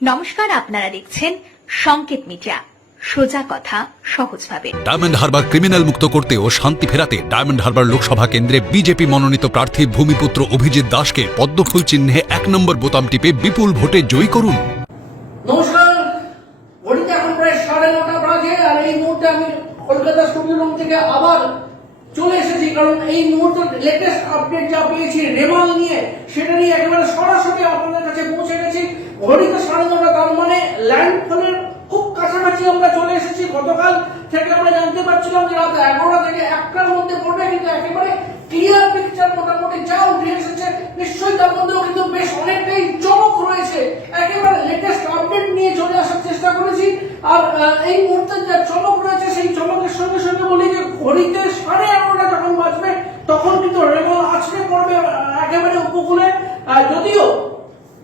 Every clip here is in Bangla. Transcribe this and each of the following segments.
নমস্কার আপনারা দেখছেন সংকেত মিডিয়া। সোজা কথা সহজভাবে। ডায়মন্ড হারবার ক্রিমিনাল মুক্ত করতে ও শান্তি ফেরাতে ডায়মন্ড হারবার লোকসভা কেন্দ্রে বিজেপি মনোনীত প্রার্থী ভূমিপুত্র অভিজিৎ দাসকে পদ্মফুল চিহ্নে এক নম্বর বোতাম টিপে বিপুল ভোটে জয়ী করুন। নমস্কার ঘড়িতে এখন প্রায় সাড়ে নটা বাজে আর এই মুহূর্তে আমি কলকাতা স্টুডিও রুম থেকে আবার চলে এসেছি কারণ এই মুহূর্তে লেটেস্ট আপডেট যা পেয়েছি রেমাল নিয়ে সেটা নিয়ে একেবারে সরাসরি আপনাদের কাছে ঘড়িতে সাড়ে নটা তার মানে ল্যান্ডফলের খুব কাছাকাছি আমরা চলে এসেছি। গতকাল থেকে আমরা জানতে পারছিলাম যে রাত এগারোটা থেকে একটার মধ্যে পড়বে, কিন্তু একেবারে ক্লিয়ার পিকচার মোটামুটি যা উঠে এসেছে, নিশ্চয়ই তার মধ্যেও কিন্তু বেশ অনেকটাই চমক রয়েছে। একেবারে লেটেস্ট আপডেট নিয়ে চলে আসার চেষ্টা করেছি। আর এই মুহূর্তে যা চমক রয়েছে, সেই চমকের সঙ্গে সঙ্গে বলি যে ঘড়িতে সাড়ে এগারোটা যখন বাজবে, তখন কিন্তু রেমল আছড়ে পড়বে একেবারে উপকূলে আহ, যদিও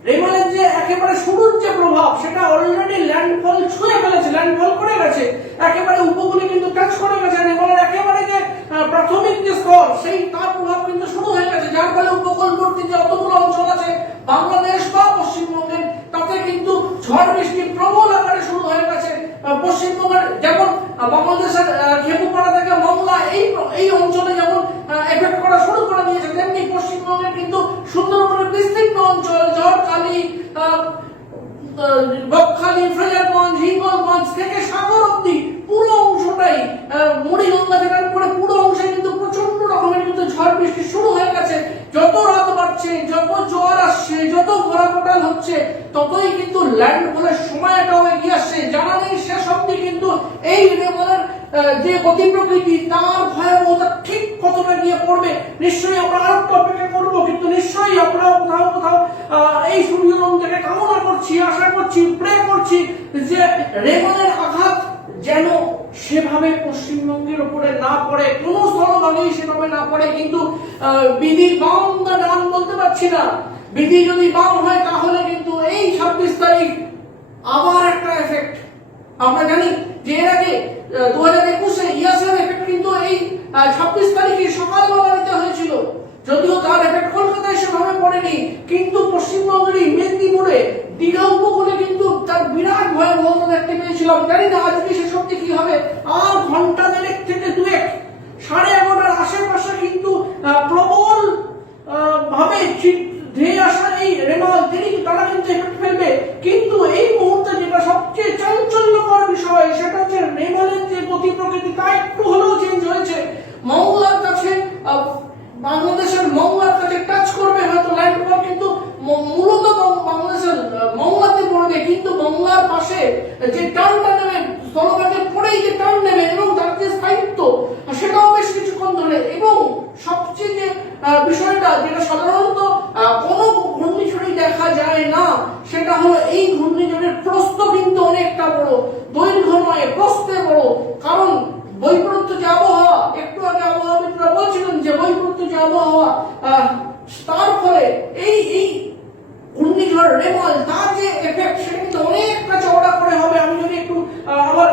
রেমালের যে একেবারে শুরুর যে প্রভাব সেটা অলরেডি ল্যান্ডফল ছুঁয়ে ফেলেছে ল্যান্ডফল করে গেছে। একেবারে উপকূলে কিন্তু টাচ করে গেছে রেমালের একেবারে যে প্রাথমিক যে স্তর, সেই তার প্রভাব কিন্তু শুরু হয়ে গেছে, যার ফলে উপকূলবর্তী যে অতগুলো অঞ্চল আছে, বাংলাদেশ বা পশ্চিমবঙ্গের, তাতে কিন্তু ঝড় বৃষ্টি প্রবল আকারে শুরু হয়ে গেছে। পশ্চিমবঙ্গের যেমন বাংলাদেশের খেপুপাড়া থেকে মংলা এই এই অঞ্চলে যেমন এফেক্ট করা শুরু করে দিয়েছে, তেমনি পশ্চিমবঙ্গের কিন্তু সুন্দরবনের বিস্তীর্ণ অঞ্চল, ঝড়খালি কালী বকখালি ফ্রেজারগঞ্জ হিঙ্গলগঞ্জ থেকে সাগর অব্দি পুরো অংশটাই মুড়িগঙ্গা থেকে করে পুরো অংশে কিন্তু প্রচণ্ড রকমের কিন্তু ঝড় বৃষ্টি শুরু হয়ে গেছে। যত রাত বাড়ছে যত জোয়ার আসছে যত ঘোরাঘোটাল হচ্ছে ততই কিন্তু ল্যান্ড বলে সময়টাও এগিয়ে আসছে। জানা নেই শেষ অব্দি কিন্তু এই রেমলের আহ, যে গতি প্রকৃতি তার ভয়াবহতা ঠিক কতটা গিয়ে পড়বে নিশ্চয়ই আমরা আরও অপেক্ষা করব কিন্তু নিশ্চয়ই আমরা কোথাও কোথাও এই সূর্য রং থেকে কামনা করছি আশা করছি প্রে করছি যে রেমনের আঘাত যেন সেভাবে পশ্চিমবঙ্গের উপরে না পড়ে কোন স্থলভাবেই সেভাবে না পড়ে কিন্তু আহ, বিধি বাম না ডান বলতে পারছি না। বিধি যদি বাম হয় তাহলে কিন্তু এই ছাব্বিশ তারিখ আবার একটা এফেক্ট আমরা জানি যে এর আগে দু হাজার একুশে ইয়াসের এফেক্ট কিন্তু এই ছাব্বিশ তারিখে সকালবেলা হয়েছিল। যদিও তার এফেক্ট কলকাতায় সেভাবে পড়েনি, কিন্তু পশ্চিমবঙ্গের মেদিনীপুরে দীঘা উপকূলে কিন্তু তার বিরাট ভয়াবহতা দেখতে পেয়েছিলাম। জানি না আজকে সে সত্যি কি হবে। আর ঘণ্টা দেড়েক থেকে দুয়েক, সাড়ে এগারোটার আশেপাশে কিন্তু প্রবল ভাবে ধেয়ে আসা এই রেমাল তিনি তারা কিন্তু এফেক্ট ফেলবে। কিন্তু এই মুহূর্তে যেটা সবচেয়ে চাঞ্চল্যকর বিষয় সেটা হচ্ছে রেমালের যে গতি প্রকৃতি তা একটু হলেও চেঞ্জ হয়েছে। মঙ্গলার কাছে বাংলাদেশের মঙ্গলার কাছে টাচ করবে হয়তো ল্যান্ডফল কিন্তু মূলত বাংলাদেশের মংলাতে পড়বে কিন্তু মংলার পাশে যে টার্নটা নেবে স্থলভাগে পড়েই যে টার্ন নেবে, এবং তার যে স্থায়িত্ব, সেটাও বেশ কিছুক্ষণ ধরে। এবং সবচেয়ে যে বিষয়টা যেটা সাধারণত কোনো ঘূর্ণিঝড়ে দেখা যায় না, সেটা হলো এই ঘূর্ণিঝড়ের প্রস্থ কিন্তু অনেকটা বড়, দৈর্ঘ্য নয়, প্রস্থে বড়। কারণ বৈপরীত্য যে আবহাওয়া, একটু আগে আবহাওয়াবিদরা বলছিলেন যে বৈপরীত্য যে আবহাওয়া তার ফলে এই এই ঘূর্ণিঝড়, রেমল, তার যে এফেক্ট সেটা কিন্তু অনেকটা চওড়া করে হবে। আমি যদি একটু আমার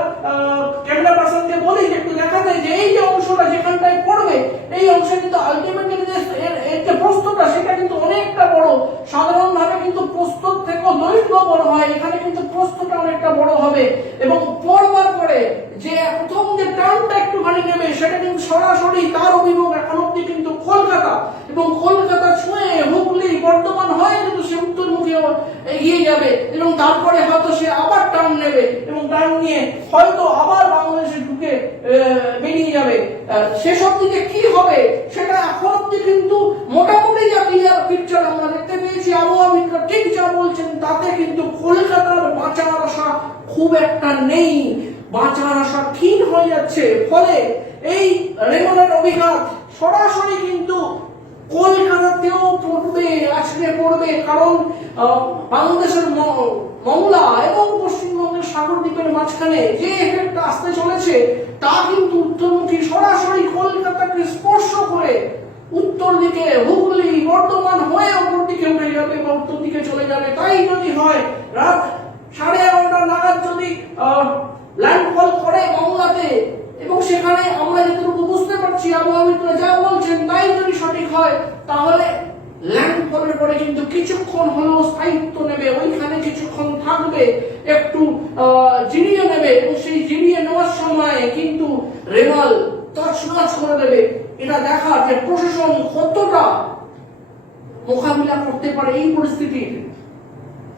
ক্যামেরা পার্সনকে বলি যে একটু দেখাতে যে এই যে অংশটা যেখানটায় পড়বে, এই অংশে কিন্তু আলটিমেটলি যে এর যে প্রস্তটা সেটা কিন্তু অনেকটা বড়। সাধারণভাবে কিন্তু প্রস্তর থেকেও দৈর্ঘ্য বড় হয়, এখানে কিন্তু প্রস্তটা অনেকটা বড় হবে। এবং পড়বার পরে যে প্রথম যে টার্নটা একটুখানি নেবে সেটা কিন্তু সরাসরি তার অভিমুখ এখন অব্দি কিন্তু কলকাতা এবং কলকাতা ছুঁয়ে হুগলি বর্তমান হয়ে কিন্তু সে উত্তরমুখী এগিয়ে যাবে এবং তারপরে হয়তো সে আবার টার্ন নেবে এবং টার্ন নিয়ে হয়তো আবার বাংলাদেশে ঢুকে বেরিয়ে যাবে। সেসব দিকে কি হবে সেটা এখন অব্দি কিন্তু মোটামুটি যা ক্লিয়ার পিকচার আমরা দেখতে পেয়েছি আবহাওয়াবিদরা ঠিক যা বলছেন, তাতে কিন্তু কলকাতার বাঁচার আশা খুব একটা নেই। বাঁচার আশা ক্ষীণ হয়ে যাচ্ছে। ফলে এই রেমনের অভিঘাত সরাসরি কিন্তু কলকাতাতেও পড়বে আছড়ে পড়বে। কারণ আহ, বাংলাদেশের মংলা এবং পশ্চিমবঙ্গের সাগর দ্বীপের মাঝখানে যে এফেক্ট আসতে চলেছে তা কিন্তু উত্তরমুখী সরাসরি কলকাতাকে স্পর্শ করে উত্তর দিকে হুগলি বর্ধমান হয়ে উপর দিকে উঠে যাবে বা উত্তর দিকে চলে যাবে। তাই যদি হয় রাত সাড়ে এগারোটা নাগাদ যদি ল্যান্ডফল করে বাংলাতে এবং সেখানে আমরা যেটুকু বুঝতে পারছি আবহাওয়াবিদরা যা বলছেন তাই যদি সঠিক হয়, তাহলে ল্যান্ডফলের পরে কিন্তু কিছুক্ষণ হলেও স্থায়িত্ব নেবে, ওইখানে কিছুক্ষণ থাকবে, একটু জিরিয়ে নেবে, এবং সেই জিরিয়ে নেওয়ার সময় কিন্তু রেমাল তছনছ করে দেবে। এটা দেখা যে প্রশাসন কতটা মোকাবিলা করতে পারে এই পরিস্থিতির।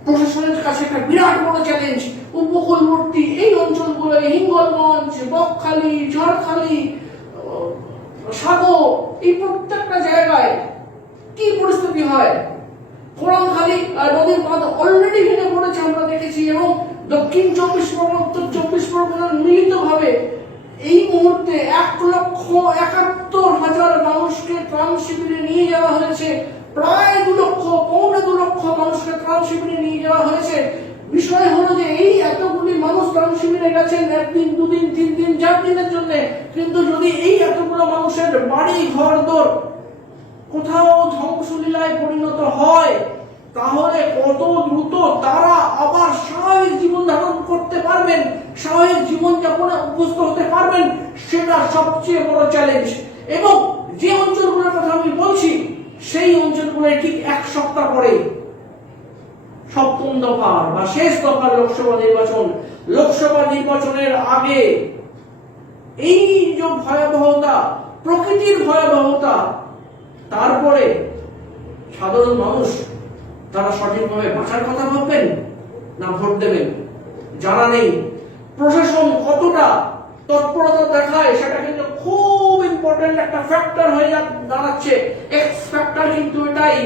প্রশাসনের কাছে একটা বিরাট বড় চ্যালেঞ্জ উপকূলবর্তী এই অঞ্চলগুলো, হিঙ্গলগঞ্জ, বকখালি ঝড়খালি সাগর, এই প্রত্যেকটা জায়গায় কি পরিস্থিতি হয়? নদীর বাঁধ অলরেডি ভেঙে পড়েছে আমরা দেখেছি এবং দক্ষিণ চব্বিশ পরগনা, উত্তর চব্বিশ পরগনার মিলিতভাবে এই মুহূর্তে এক লক্ষ একাত্তর হাজার মানুষকে ত্রাণ শিবিরে নিয়ে যাওয়া হয়েছে। প্রায় দু লক্ষ, পৌনে দু লক্ষ মানুষকে ত্রাণ শিবিরে নিয়ে যাওয়া হয়েছে বিষয় হলো যে এই এতগুলি মানুষ ত্রাণ শিবিরে গেছেন একদিন, দুদিন তিন দিন চার দিনের জন্য। কিন্তু যদি এই এতগুলো মানুষের বাড়ি, ঘর, দর কোথাও ধ্বংসলীলায় পরিণত হয়, তাহলে কত দ্রুত তারা আবার স্বাভাবিক জীবন ধারণ করতে পারবেন, স্বাভাবিক জীবন যাপনে অভ্যস্ত হতে পারবেন, সেটা সবচেয়ে বড় চ্যালেঞ্জ এবং যে অঞ্চলগুলোর কথা আমি বলছি, সেই অঞ্চলগুলো ঠিক এক সপ্তাহ পরে সপ্তম দফার বা শেষ দফার লোকসভা নির্বাচন, লোকসভা নির্বাচনের আগে এই যে ভয়াবহতা, প্রকৃতির ভয়াবহতা, তারপরে সাধারণ মানুষ তারা সঠিকভাবে বাঁচার কথা ভাববেন না ভোট দেবেন? জানা নেই। প্রশাসন কতটা তৎপরতা দেখায় সেটা কিন্তু খুব ইম্পর্টেন্ট একটা ফ্যাক্টর হয়ে দাঁড়াচ্ছে। এক্স ফ্যাক্টর কিন্তু এটাই।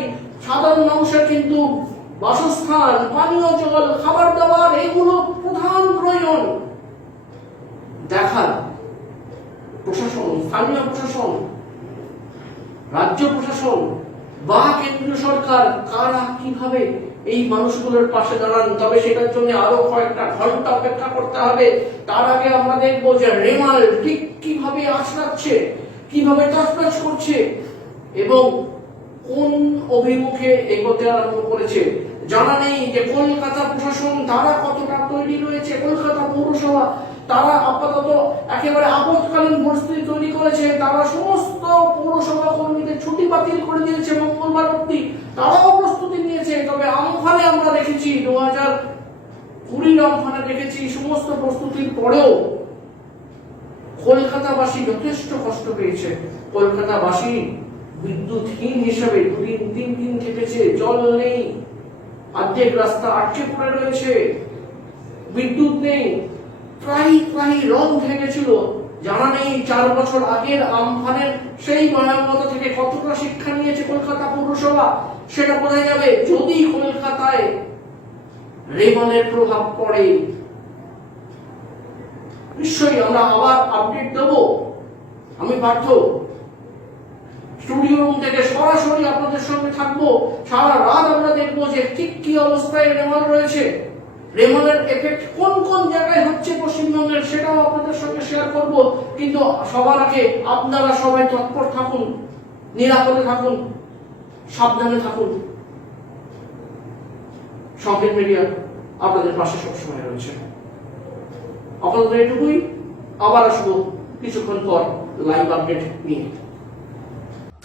সাধারণ মানুষের কিন্তু বাসস্থান, পানীয় জল খাবার দাবার এগুলো প্রধান প্রয়োজন। দেখার প্রশাসন, স্থানীয় প্রশাসন, রাজ্য প্রশাসন বা কেন্দ্রীয় সরকার, কারা কীভাবে এই মানুষগুলোর পাশে দাঁড়ান? তবে সেটার জন্য আরও কয়েকটা ঘণ্টা অপেক্ষা করতে হবে। তার আগে আমরা দেখব যে রেমাল ঠিক কীভাবে আছড়াচ্ছে, কীভাবে তছনছ করছে এবং কোন অভিমুখে এগোতে আরম্ভ করেছে? জানা নেই যে কলকাতা প্রশাসন তারা কতটা তৈরি রয়েছে। কলকাতা পৌরসভা তারা আপাতত একেবারে আপৎকালীন পরিস্থিতি তৈরি করেছে। তারা সমস্ত পৌরসভা কর্মীদের ছুটি বাতিল করে দিয়েছে মঙ্গলবার অব্দি তারাও প্রস্তুতি নিয়েছে। তবে আমফানে আমরা দেখেছি দু হাজার কুড়ির আমফানে দেখেছি সমস্ত প্রস্তুতির পরেও কলকাতাবাসী যথেষ্ট কষ্ট পেয়েছে। কলকাতাবাসী বিদ্যুৎহীন হিসাবে দুদিন, তিন দিন থেকেছে জল নেই। অর্ধেক রাস্তা আটকে পড়ে রয়েছে। বিদ্যুৎ নেই। প্রায় প্রায় রং ভেঙেছিল। জানা নেই চার বছর আগের আমফানের সেই ভয়াবহতা থেকে কতটা শিক্ষা নিয়েছে কলকাতা পৌরসভা, সেটা বোঝা যাবে যদি কলকাতায় রেমনের প্রভাব পড়ে। নিশ্চয়ই আমরা আবার আপডেট দেব। আমি পার্থ। স্টুডিও রুম থেকে সরাসরি আপনাদের সঙ্গে থাকব। সারা রাত আমরা দেখব যে ঠিক কি অবস্থায় রেমল রয়েছে। রেমলের এফেক্ট কোন কোন জায়গায় হচ্ছে পশ্চিমবঙ্গের সেটাও আপনাদের সঙ্গে শেয়ার করব। কিন্তু সবার আগে আপনারা সবাই তৎপর থাকুন, নিরাপদে থাকুন, সাবধানে থাকুন। সংকেত মিডিয়া আপনাদের পাশে সবসময় রয়েছে। আপাতত এটুকুই। আবার আসব কিছুক্ষণ পর লাইভ আপডেট নিয়ে।